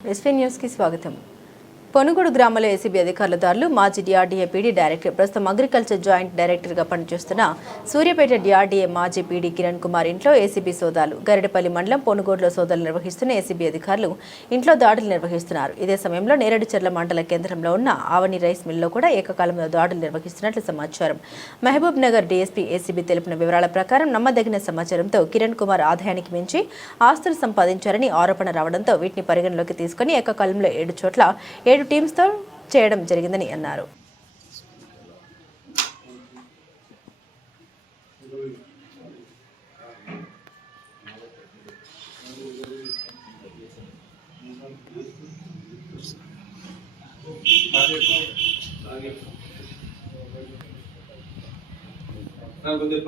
SV news కి స్వాగతం. పొనుగోడు గ్రామంలో ఏసీబీ అధికారులు మాజీ డిఆర్డీఏ పీడీ డైరెక్టర్ ప్రస్తుతం అగ్రికల్చర్ జాయింట్ డైరెక్టర్గా పనిచేస్తున్న సూర్యాపేట డిఆర్డీఏ మాజీ పీడీ కిరణ్ కుమార్ ఇంట్లో ఏసీబీ సోదాలు. గరిడపల్లి మండలం పొనుగోడులో సోదాలు నిర్వహిస్తున్న ఏసీబీ అధికారులు ఇంట్లో దాడులు నిర్వహిస్తున్నారు. ఇదే సమయంలో నేరేడుచర్ల మండల కేంద్రంలో ఉన్న ఆవని రైస్ మిల్లో కూడా ఏకకాలంలో దాడులు నిర్వహిస్తున్నట్లు సమాచారం. మహబూబ్ నగర్ డీఎస్పీ ఏసీబీ తెలిపిన వివరాల ప్రకారం నమ్మదగిన సమాచారంతో కిరణ్ కుమార్ ఆదాయానికి మించి ఆస్తులు సంపాదించారని ఆరోపణ రావడంతో వీటిని పరిగణలోకి తీసుకుని ఏకకాలంలో 7 చోట్ల 7 టీమ్స్తో చేయడం జరిగిందని అన్నారు.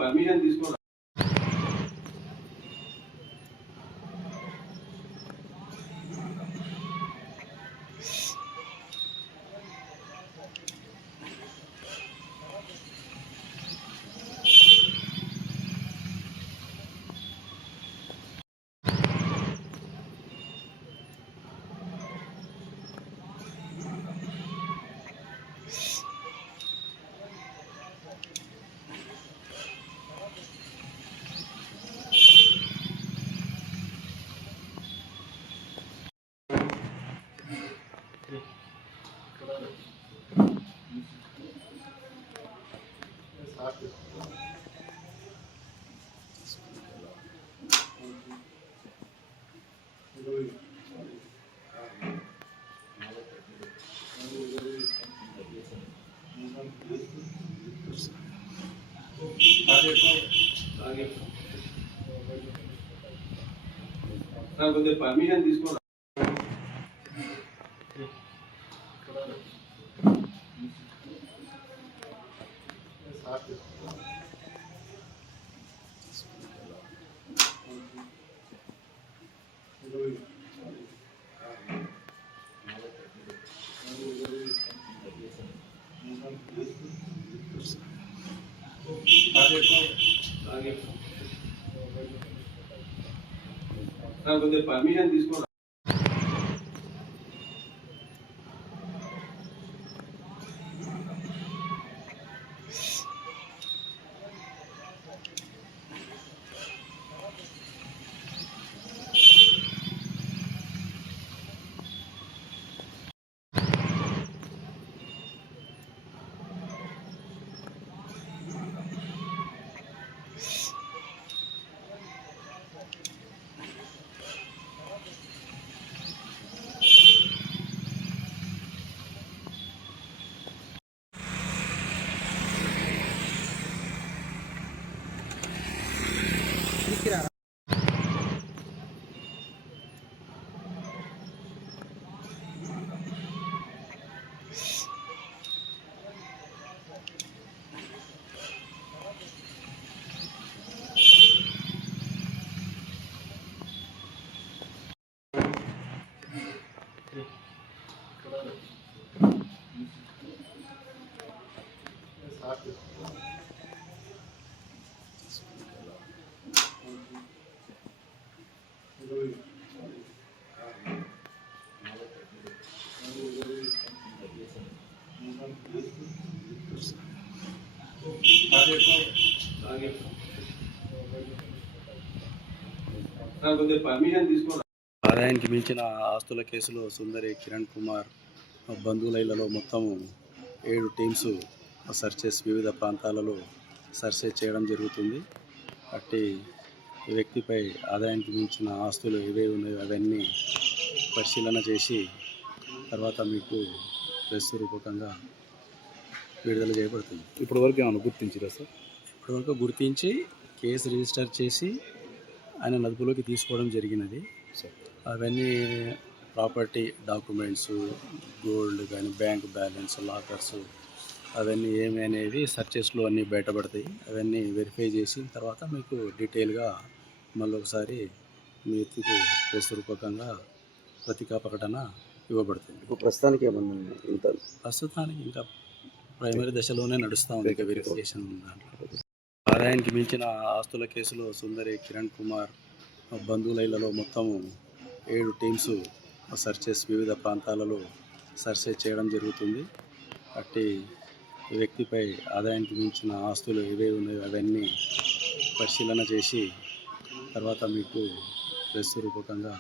పర్మిషన్ తీసుకో. పర్మిషన్ తీసుకో. పర్మిషన్ తీసుకో. పర్మిషన్ తీసుకో. ఆదాయానికి మించిన ఆస్తుల కేసులో సుందరి కిరణ్ కుమార్ బంధువుల మొత్తం 7 టీమ్స్ సర్చెస్ వివిధ ప్రాంతాలలో సర్చెస్ చేయడం జరుగుతుంది. అట్టి వ్యక్తిపై ఆదాయానికి మించిన ఆస్తులు ఏవేవి ఉన్నాయో అవన్నీ పరిశీలన చేసి తర్వాత మీకు ప్రెస్ రూపకంగా విడుదల చేయబడుతుంది. ఇప్పటివరకు ఏమైనా గుర్తించారా సార్? ఇప్పటివరకు గుర్తించి కేసు రిజిస్టర్ చేసి ఆయన అదుపులోకి తీసుకోవడం జరిగినది. అవన్నీ ప్రాపర్టీ డాక్యుమెంట్స్, గోల్డ్ కానీ, బ్యాంక్ బ్యాలెన్స్, లాకర్స్ అవన్నీ ఏమి అనేది సర్చెస్లో అన్నీ బయటపడతాయి. అవన్నీ వెరిఫై చేసిన తర్వాత మీకు డీటెయిల్గా మళ్ళీ ఒకసారి మీకు ప్రెస్ రూపకంగా పత్రికా ప్రకటన ఇవ్వబడుతుంది. ప్రస్తుతానికి ఏమన్నా ప్రస్తుతానికి ఇంకా ప్రైమరీ దశలోనే నడుస్తూ ఉంది. ఇంకా వెరిఫికేషన్ దాంట్లో ఆదాయానికి మించిన ఆస్తుల కేసులో సుందరి కిరణ్ కుమార్ బంధువుల మొత్తం 7 టీమ్స్ సర్చెస్ వివిధ ప్రాంతాలలో సర్చెస్ చేయడం జరుగుతుంది. అట్టి వ్యక్తిపై ఆదాయానికి మించిన ఆస్తులు ఏవేవి ఉన్నాయో అవన్నీ పరిశీలన చేసి తర్వాత మీకు ప్రెస్ రూపకంగా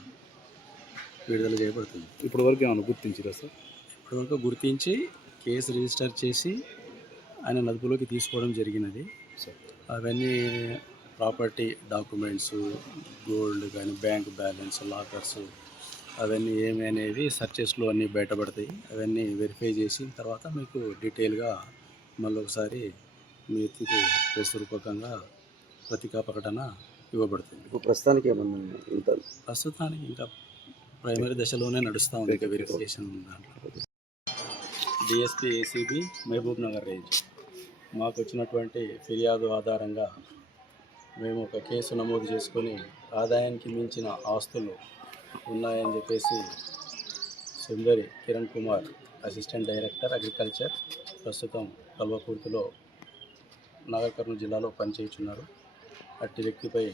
విడుదల చేయబడుతుంది. ఇప్పటి వరకు ఏమైనా గుర్తించారా సార్? ఇప్పటివరకు గుర్తించి కేసు రిజిస్టర్ చేసి ఆయన అదుపులోకి తీసుకోవడం జరిగినది. అవన్నీ ప్రాపర్టీ డాక్యుమెంట్స్, గోల్డ్ కానీ బ్యాంక్ బ్యాలెన్స్, లాకర్స్ అవన్నీ ఏమి అనేది సర్చెస్లో అన్నీ బయటపడతాయి. అవన్నీ వెరిఫై చేసిన తర్వాత మీకు డీటెయిల్గా మళ్ళీ ఒకసారి మీ ఎత్తుకు ప్రెస్ రూపకంగా పత్రికా ప్రకటన ఇవ్వబడుతుంది. ఇప్పుడు ప్రస్తుతానికి ఏమన్నా ఇంకా ప్రస్తుతానికి ఇంకా ప్రైమరీ దశలోనే నడుస్తూ ఉంది. ఇంకా వెరిఫికేషన్ దాంట్లో DSP ACB Mahabubnagar range మాకు వచ్చినటువంటి ఫిర్యాదు ఆధారంగా మేము ఒక కేసు నమోదు చేసుకొని ఆదాయానికి మించిన ఆస్తులు ఉన్నాయని చెప్పేసి Sundari Kiran Kumar assistant director agriculture ప్రస్తుతం కల్వకుర్తిలో నాగర్ కర్నూలు జిల్లాలో పనిచేయుచున్నారు. అట్టి వ్యక్తిపై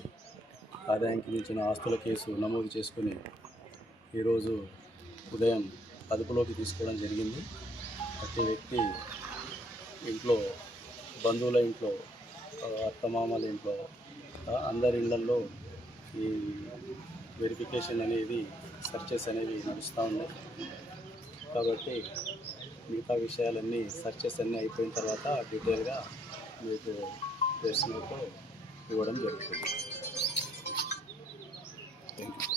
ఆదాయానికి మించిన ఆస్తుల కేసు నమోదు చేసుకుని ఈరోజు ఉదయం అదుపులోకి తీసుకోవడం జరిగింది. అట్టి వ్యక్తి ఇంట్లో, బంధువుల ఇంట్లో, అత్తమామల ఇంట్లో, అందరి ఇళ్లలో ఈ వెరిఫికేషన్ అనేది, సర్చెస్ అనేవి నడుస్తూ ఉన్నాయి. కాబట్టి మిగతా విషయాలన్నీ సర్చెస్ అన్నీ అయిపోయిన తర్వాత డీటెయిల్గా మీకు ప్రెస్ నోట్ ఇవ్వడం జరుగుతుంది. Thank you.